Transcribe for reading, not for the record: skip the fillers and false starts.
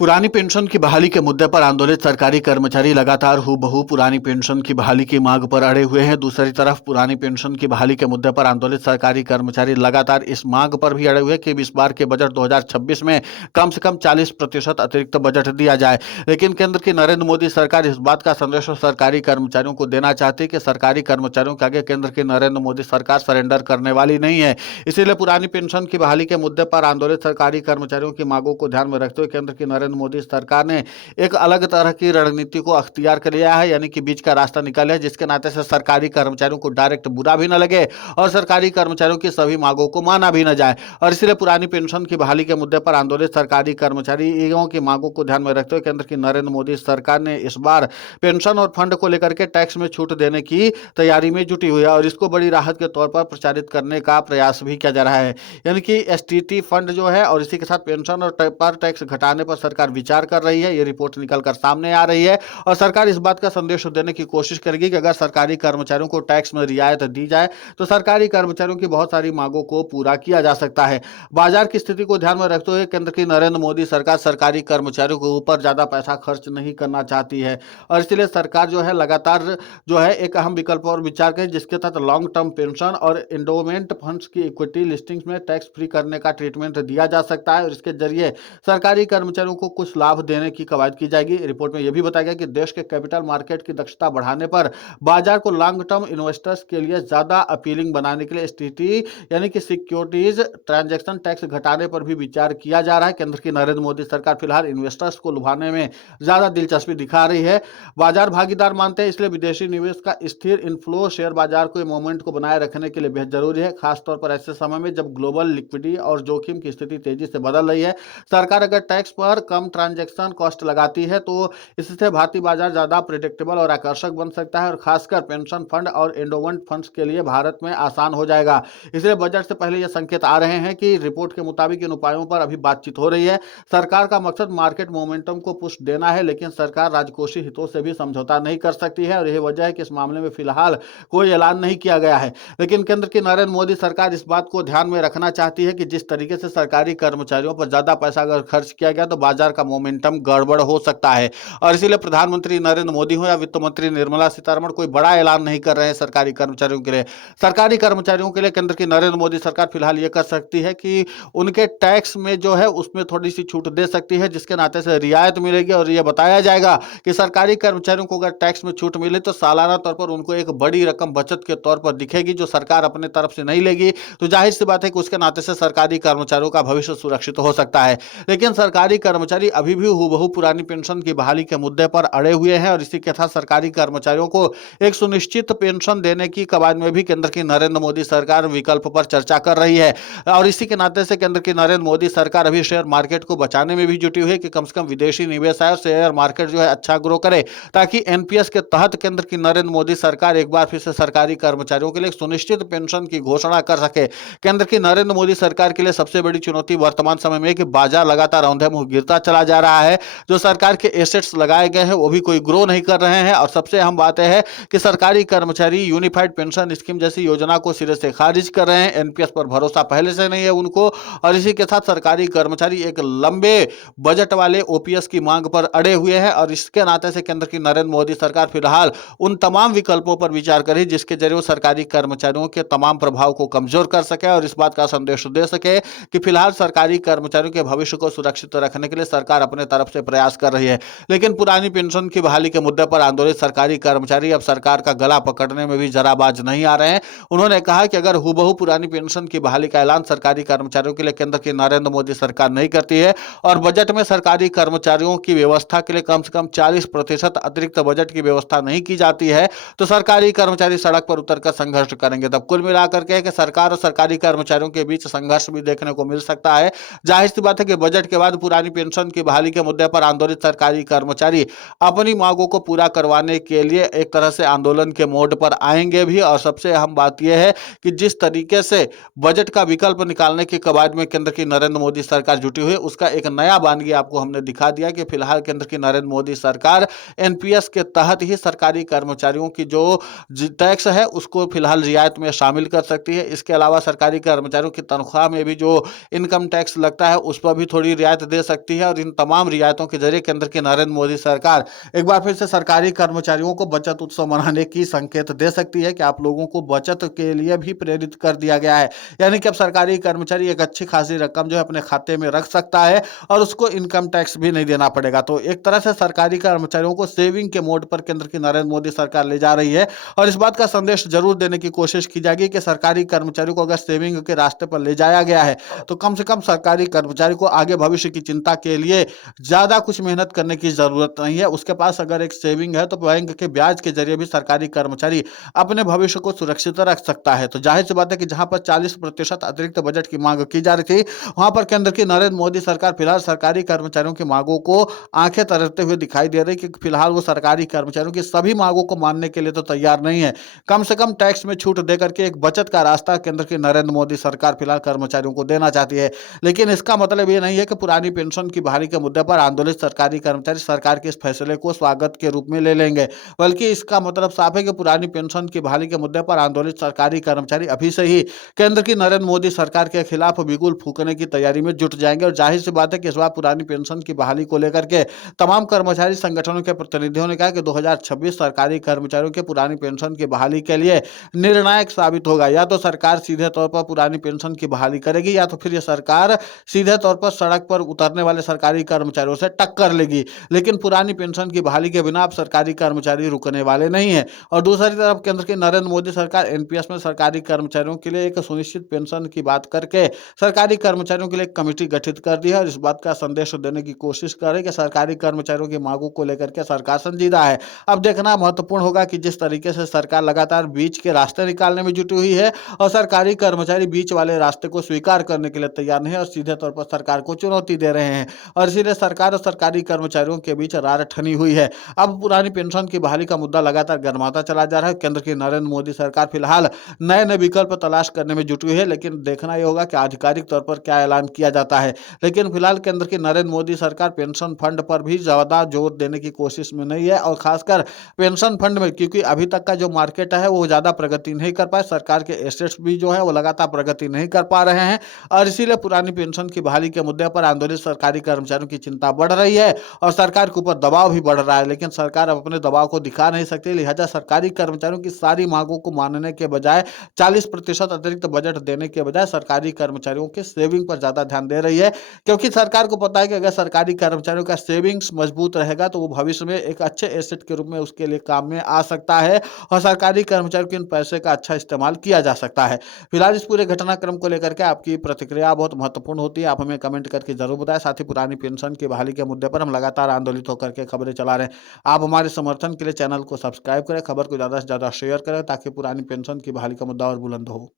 पुरानी पेंशन की बहाली के मुद्दे पर आंदोलित सरकारी कर्मचारी लगातार हूबहू पुरानी पेंशन की बहाली की मांग पर अड़े हुए हैं। दूसरी तरफ पुरानी पेंशन की बहाली के मुद्दे पर आंदोलित सरकारी कर्मचारी लगातार इस मांग पर भी अड़े हुए हैं कि इस बार के बजट 2026 में कम से कम 40% अतिरिक्त बजट दिया जाए। लेकिन केंद्र की नरेंद्र मोदी सरकार इस बात का संदेश सरकारी कर्मचारियों को देना चाहती है कि सरकारी कर्मचारियों के आगे केंद्र की नरेंद्र मोदी सरकार सरेंडर करने वाली नहीं है। इसीलिए पुरानी पेंशन की बहाली के मुद्दे पर आंदोलित सरकारी कर्मचारियों की मांगों को ध्यान में रखते हुए केंद्र की नरेंद्र मोदी सरकार ने एक अलग तरह की रणनीति को अख्तियार कर लिया है, यानी कि बीच का रास्ता निकाला है, जिसके नाते से सरकारी कर्मचारियों को डायरेक्ट बुरा भी न लगे और सरकारी कर्मचारियों की सभी मांगों को माना भी न जाए। और इसलिए पुरानी पेंशन की बहाली के मुद्दे पर आंदोलित सरकारी कर्मचारियों की मांगों को ध्यान में रखते हुए केंद्र की नरेंद्र मोदी सरकार ने इस बार पेंशन और फंड को लेकर के टैक्स में छूट देने की तैयारी में जुटी हुई है और इसको बड़ी राहत के तौर पर प्रचारित करने का प्रयास भी किया जा रहा है। यानी कि एसटीटी फंड जो है और इसी के साथ पेंशन और पर टैक्स घटाने पर सरकार विचार कर रही है। ये रिपोर्ट निकलकर सामने आ रही है और सरकार इस बात का संदेश देने की कोशिश करेगी कि अगर सरकारी कर्मचारियों को टैक्स में रियायत दी जाए तो सरकारी कर्मचारियों की बहुत सारी मांगों को पूरा किया जा सकता है। बाजार की स्थिति को ध्यान में रखते हुए केंद्र की नरेंद्र मोदी सरकार सरकारी कर्मचारियों के ऊपर ज्यादा पैसा खर्च नहीं करना चाहती है और इसलिए सरकार जो है लगातार जो है एक अहम विकल्प और विचार करें, जिसके तहत लॉन्ग टर्म पेंशन और इंडोमेंट फंड्स की इक्विटी लिस्टिंग्स में टैक्स फ्री करने का ट्रीटमेंट दिया जा सकता है और इसके जरिए सरकारी कर्मचारियों को कुछ लाभ देने की कवायद की जाएगी। रिपोर्ट में यह भी बताया गया कि देश के कैपिटल मार्केट की दक्षता बढ़ाने पर बाजार को लॉन्ग टर्म इन्वेस्टर्स के लिए ज्यादा अपीलिंग बनाने के लिए एसटीटी यानी कि सिक्योरिटीज ट्रांजैक्शन टैक्स घटाने पर भी विचार किया जा रहा है। केंद्र की नरेंद्र मोदी सरकार फिलहाल इन्वेस्टर्स को लुभाने में ज्यादा दिलचस्पी दिखा रही है। बाजार भागीदार मानते हैं, इसलिए विदेशी निवेश का स्थिर इनफ्लो शेयर बाजार को मोमेंट को बनाए रखने के लिए बेहद जरूरी है, खासतौर पर ऐसे समय में जब ग्लोबल लिक्विडिटी और जोखिम की स्थिति तेजी से बदल रही है। सरकार अगर टैक्स पर कम ट्रांजैक्शन कॉस्ट लगाती है तो इससे भारतीय बाजार ज्यादा प्रिडिक्टेबल और आकर्षक बन सकता है और खासकर पेंशन फंड और एंडोमेंट फंड्स के लिए भारत में आसान हो जाएगा। इसलिए बजट से पहले यह संकेत आ रहे हैं कि रिपोर्ट के मुताबिक इन उपायों पर अभी बातचीत हो रही है। सरकार का मकसद मार्केट मोमेंटम को पुश देना है, लेकिन सरकार राजकोषीय हितों से भी समझौता नहीं कर सकती है और यही वजह है कि इस मामले में फिलहाल कोई ऐलान नहीं किया गया है। लेकिन केंद्र की नरेंद्र मोदी सरकार इस बात को ध्यान में रखना चाहती है कि जिस तरीके से सरकारी कर्मचारियों पर ज्यादा पैसा अगर खर्च किया गया तो बाजार का मोमेंटम गड़बड़ हो सकता है और इसीलिए प्रधानमंत्री नरेंद्र मोदी हो या वित्त मंत्री निर्मला सीतारमण कोई बड़ा ऐलान नहीं कर रहे हैं सरकारी कर्मचारियों के लिए। सरकारी कर्मचारियों के लिए केंद्र की नरेंद्र मोदी सरकार फिलहाल ये कर सकती है कि उनके टैक्स में जो है उसमें थोड़ी सी छूट दे सकती है, जिसके नाते से रियायत मिलेगी और यह बताया जाएगा कि सरकारी कर्मचारियों को अगर टैक्स में छूट मिले तो सालाना तौर पर उनको एक बड़ी रकम बचत के तौर पर दिखेगी जो सरकार अपने तरफ से नहीं लेगी। तो जाहिर सी बात है कि उसके नाते से सरकारी कर्मचारियों का भविष्य सुरक्षित हो सकता है। लेकिन सरकारी कर्मचारी अभी भी हूबहू पुरानी पेंशन की बहाली के मुद्दे पर अड़े हुए हैं और इसी के साथ सरकारी कर्मचारियों को एक सुनिश्चित पेंशन देने की कवायद में भी केंद्र की नरेंद्र मोदी सरकार विकल्प पर चर्चा कर रही है और इसी के नाते से केंद्र की नरेंद्र मोदी सरकार अभी शेयर मार्केट को बचाने में भी जुटी हुई है कि कम से कम विदेशी निवेश आए और शेयर मार्केट जो है अच्छा ग्रो करे, ताकि एनपीएस के तहत केंद्र की नरेंद्र मोदी सरकार एक बार फिर से सरकारी कर्मचारियों के लिए सुनिश्चित पेंशन की घोषणा कर सके। केंद्र की नरेंद्र मोदी सरकार के लिए सबसे बड़ी चुनौती वर्तमान समय में कि बाजार लगातार औंधे मुंह गिरता चला जा रहा है। जो सरकार के एसेट्स लगाए गए हैं वो भी कोई ग्रो नहीं कर रहे हैं और सबसे अहम बात है कि सरकारी कर्मचारी यूनिफाइड पेंशन स्कीम जैसी योजना को सिरे से खारिज कर रहे हैं। एनपीएस पर भरोसा पहले से नहीं है उनको और इसी के साथ सरकारी कर्मचारी एक लंबे बजट वाले ओपीएस की मांग पर अड़े हुए हैं और इसके नाते से केंद्र की नरेंद्र मोदी सरकार फिलहाल उन तमाम विकल्पों पर विचार करे जिसके जरिए वो सरकारी कर्मचारियों के तमाम प्रभाव को कमजोर कर सके और इस बात का संदेश दे सके कि फिलहाल सरकारी कर्मचारियों के भविष्य को सुरक्षित रखने के लिए सरकार अपने तरफ से प्रयास कर रही है। लेकिन पुरानी पेंशन की बहाली के मुद्दे पर आंदोलित सरकारी कर्मचारी अब सरकार का गला पकड़ने में भी जरा बाज नहीं आ रहे हैं। उन्होंने कहा कि अगर हूबहू पुरानी पेंशन की बहाली का ऐलान सरकारी कर्मचारियों के लिए केंद्र की नरेंद्र मोदी सरकार नहीं करती है और बजट में सरकारी कर्मचारियों की व्यवस्था के लिए कम से कम 40% अतिरिक्त बजट की व्यवस्था नहीं की जाती है तो सरकारी कर्मचारी सड़क पर उतरकर संघर्ष करेंगे। तब कुल मिलाकर के सरकार और सरकारी कर्मचारियों के बीच संघर्ष भी देखने को मिल सकता है। जाहिर सी बात है कि बजट के बाद पुरानी पेंशन की बहाली के मुद्दे पर आंदोलित सरकारी कर्मचारी अपनी मांगों को पूरा करवाने के लिए एक तरह से आंदोलन के मोड पर आएंगे भी और सबसे अहम बात यह है कि जिस तरीके से बजट का विकल्प निकालने की कवायद में केंद्र की नरेंद्र मोदी सरकार जुटी हुई है उसका एक नया बानगी आपको हमने दिखा दिया कि फिलहाल केंद्र की नरेंद्र मोदी सरकार एनपीएस के तहत ही सरकारी कर्मचारियों की जो टैक्स है उसको फिलहाल रियायत में शामिल कर सकती है। इसके अलावा सरकारी कर्मचारियों की तनख्वाह में भी जो इनकम टैक्स लगता है उस पर भी थोड़ी रियायत दे सकती है और इन तमाम रियायतों के जरिए केंद्र की नरेंद्र मोदी सरकार एक बार फिर से सरकारी कर्मचारियों को बचत उत्सव मनाने की संकेत दे सकती है कि आप लोगों को बचत के लिए भी प्रेरित कर दिया गया है। यानी कि अब सरकारी कर्मचारी एक अच्छी खासी रकम जो है अपने खाते में रख सकता है और उसको इनकम टैक्स भी नहीं देना पड़ेगा। तो एक तरह से सरकारी कर्मचारियों को सेविंग के मोड पर केंद्र की नरेंद्र मोदी सरकार ले जा रही है और इस बात का संदेश जरूर देने की कोशिश की जाएगी कि सरकारी कर्मचारियों को अगर सेविंग के रास्ते पर ले जाया गया है तो कम से कम सरकारी कर्मचारी को आगे भविष्य की चिंता के लिए ज्यादा कुछ मेहनत करने की जरूरत नहीं है। उसके पास अगर एक सेविंग है तो बैंक के ब्याज के जरिए भी सरकारी कर्मचारी अपने भविष्य को सुरक्षित रख सकता है। तो जाहिर सी बात है कि जहां पर 40% अतिरिक्त बजट की मांग की जा रही थी, वहां पर केंद्र की नरेंद्र मोदी सरकार फिलहाल सरकारी कर्मचारियों की मांगों को आंखें तरसते हुए दिखाई दे रही कि फिलहाल वो सरकारी कर्मचारियों की सभी मांगों को मानने के लिए तो तैयार नहीं है। कम से कम टैक्स में छूट देकर के एक बचत का रास्ता केंद्र की नरेंद्र मोदी सरकार फिलहाल कर्मचारियों को देना चाहती है। लेकिन इसका मतलब ये नहीं है कि पुरानी पेंशन की बहाली के मुद्दे पर आंदोलित सरकारी कर्मचारी सरकार के इस फैसले को स्वागत के रूप में ले लेंगे, बल्कि इसका मतलब साफ है कि पुरानी पेंशन की बहाली के मुद्दे पर आंदोलित सरकारी कर्मचारी अभी से ही केंद्र की नरेंद्र मोदी सरकार के खिलाफ बिगुल फूकने की तैयारी में जुट जाएंगे। और जाहिर सी बात है कि इस बार पुरानी पेंशन की बहाली को लेकर के तमाम कर्मचारी संगठनों के प्रतिनिधियों ने कहा कि 2026 सरकारी कर्मचारियों के पुरानी पेंशन की बहाली के लिए निर्णायक साबित होगा। या तो सरकार सीधे तौर पर पुरानी पेंशन की बहाली करेगी या तो फिर यह सरकार सीधे तौर पर सड़क पर उतरने वाले सरकारी कर्मचारियों से टक्कर लेगी। लेकिन पुरानी पेंशन की बहाली के बिना अब सरकारी कर्मचारी रुकने वाले नहीं है। और दूसरी तरफ केंद्र की नरेंद्र मोदी सरकार एनपीएस में सरकारी कर्मचारियों के लिए एक सुनिश्चित पेंशन की बात करके सरकारी कर्मचारियों के लिए एक कमेटी गठित कर दी है और इस बात का संदेश देने की कोशिश करे कि सरकारी कर्मचारियों की मांगों को लेकर के सरकार संजीदा है। अब देखना महत्वपूर्ण होगा कि जिस तरीके से सरकार लगातार बीच के रास्ते निकालने में जुटी हुई है और सरकारी कर्मचारी बीच वाले रास्ते को स्वीकार करने के लिए तैयार नहीं है और सीधे तौर पर सरकार को चुनौती दे रहे हैं और इसीलिए सरकार और सरकारी कर्मचारियों के बीच रार ठनी हुई है। अब पुरानी पेंशन की बहाली का मुद्दा लगातार गर्माता चला जा रहा है। केंद्र की नरेंद्र मोदी सरकार फिलहाल नए नए विकल्प तलाश करने में जुटी हुई है, लेकिन देखना यह होगा कि आधिकारिक तौर पर क्या ऐलान किया जाता है। लेकिन फिलहाल केंद्र की नरेंद्र मोदी सरकार पेंशन फंड पर भी ज्यादा जोर देने की कोशिश में नहीं है और खासकर पेंशन फंड में, क्योंकि अभी तक का जो मार्केट है वो ज्यादा प्रगति नहीं कर पाए, सरकार के एसेट्स भी जो है वो लगातार प्रगति नहीं कर पा रहे हैं और इसीलिए पुरानी पेंशन की बहाली के मुद्दे पर आंदोलित सरकारी कर्मचारियों की चिंता बढ़ रही है और सरकार के ऊपर दबाव भी बढ़ रहा है। लेकिन सरकार अब अपने दबाव को दिखा नहीं सकती, लिहाजा सरकारी कर्मचारियों की सारी मांगों को मानने के बजाय 40% अतिरिक्त बजट देने के बजाय सरकारी कर्मचारियों के सेविंग पर ज्यादा ध्यान दे रही है, क्योंकि सरकार को पता है कि अगर सरकारी कर्मचारियों का सेविंग्स मजबूत रहेगा तो वो भविष्य में एक अच्छे एसेट के रूप में उसके लिए काम में आ सकता है और सरकारी कर्मचारियों के इन पैसे का अच्छा इस्तेमाल किया जा सकता है। फिलहाल इस पूरे घटनाक्रम को लेकर के आपकी प्रतिक्रिया बहुत महत्वपूर्ण होती है, आप हमें कमेंट करके जरूर बताएं। साथ ही पुरानी पेंशन की बहाली के मुद्दे पर हम लगातार आंदोलित होकर के खबरें चला रहे हैं। आप हमारे समर्थन के लिए चैनल को सब्सक्राइब करें, खबर को ज्यादा से ज्यादा शेयर करें ताकि पुरानी पेंशन की बहाली का मुद्दा और बुलंद हो।